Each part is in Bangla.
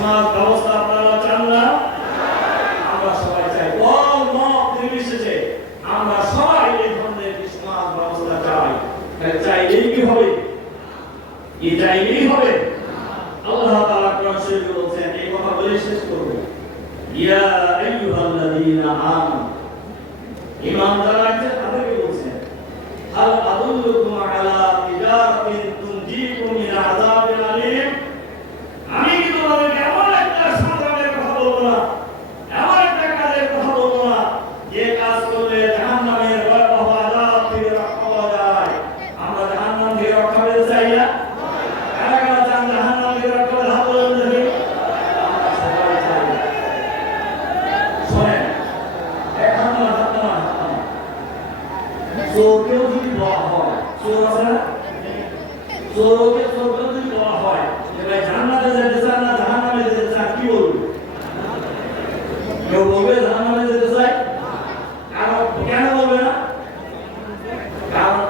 সমাজ ব্যবস্থা আপনারা চান না? আমরা সবাই চাই। দল মত নির্বিশেষে আমরা সবাই এই ধরনের সমাজ ব্যবস্থা চাই। চাইলেই কি হবে? এই চাইলেই হবে? আল্লাহ তাআলা কোরআন শরীফে বলছেন, এই কথা বলে শেষ করব। ইয়া আইয়ুহাল্লাযীনা আমানু ইমানদার চোরকেও যদি বলা হয় চোর আছে না চোরকে চোরকেও যদি বলা হয় যে ভাই জান্নাতে যেতে চান না জাহান্নামে যেতে চান কি বলবে কেউ বলবে জাহান্নামে যেতে চাই কারণ কেন বলবে না কারণ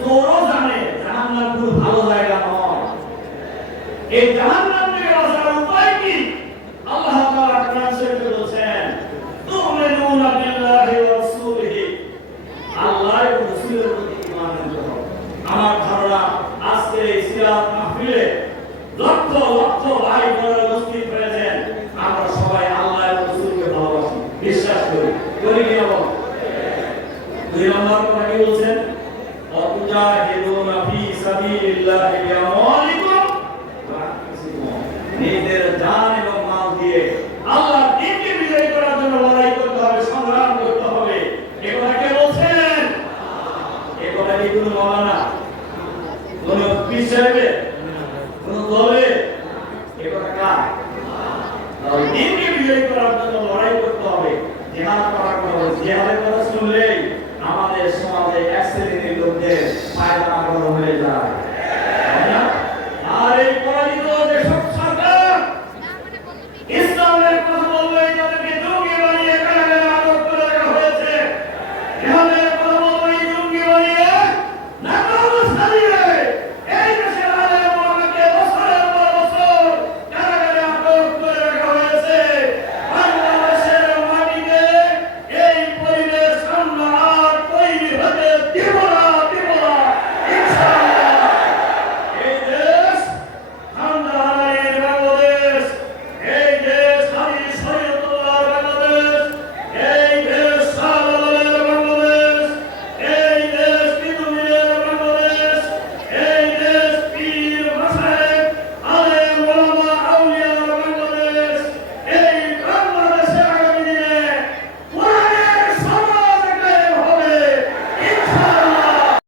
চোরও জানে জাহান্নাম খুব ভালো জায়গা নয় এই জাহান্নাম থেকে বাঁচার উপায় কি আল্লাহ তাআলা কোরআন শরীফে বলেছেন তুমিনুনা বিল্লাহি ওয়া রাসূলিহি আল্লাহ এবং রাসূলের প্রতি ঈমান আনতে হবে আমার ধারণা আজকের এই মাহফিলে লক্ষ লক্ষ ভাই বোনেরা উপস্থিত হয়েছেন। আমরা সবাই আল্লাহ এবং রাসূলকে ভালোবাসি। বিশ্বাস করি। করি কি বল দুই নম্বর কথা কি বলছেন? অতুজাহিদুনা ফি সাবিলিল্লাহি বিআমওয়ালিকুম। নিজের জান এবং মাল দিয়ে আল্লাহর দ্বীনকে বিজয় করার জন্য লড়াই করতে হবে, সংগ্রাম করতে হবে। এ কে বলছেন? এ কি কোনো মাওলানা? কোনো সাহেবের? কোনো দলে এ কথা কার দিনকে করার জন্য লড়াই করতে হবে। জিহাদ করা বলে জিহাদের কথা শুনলেই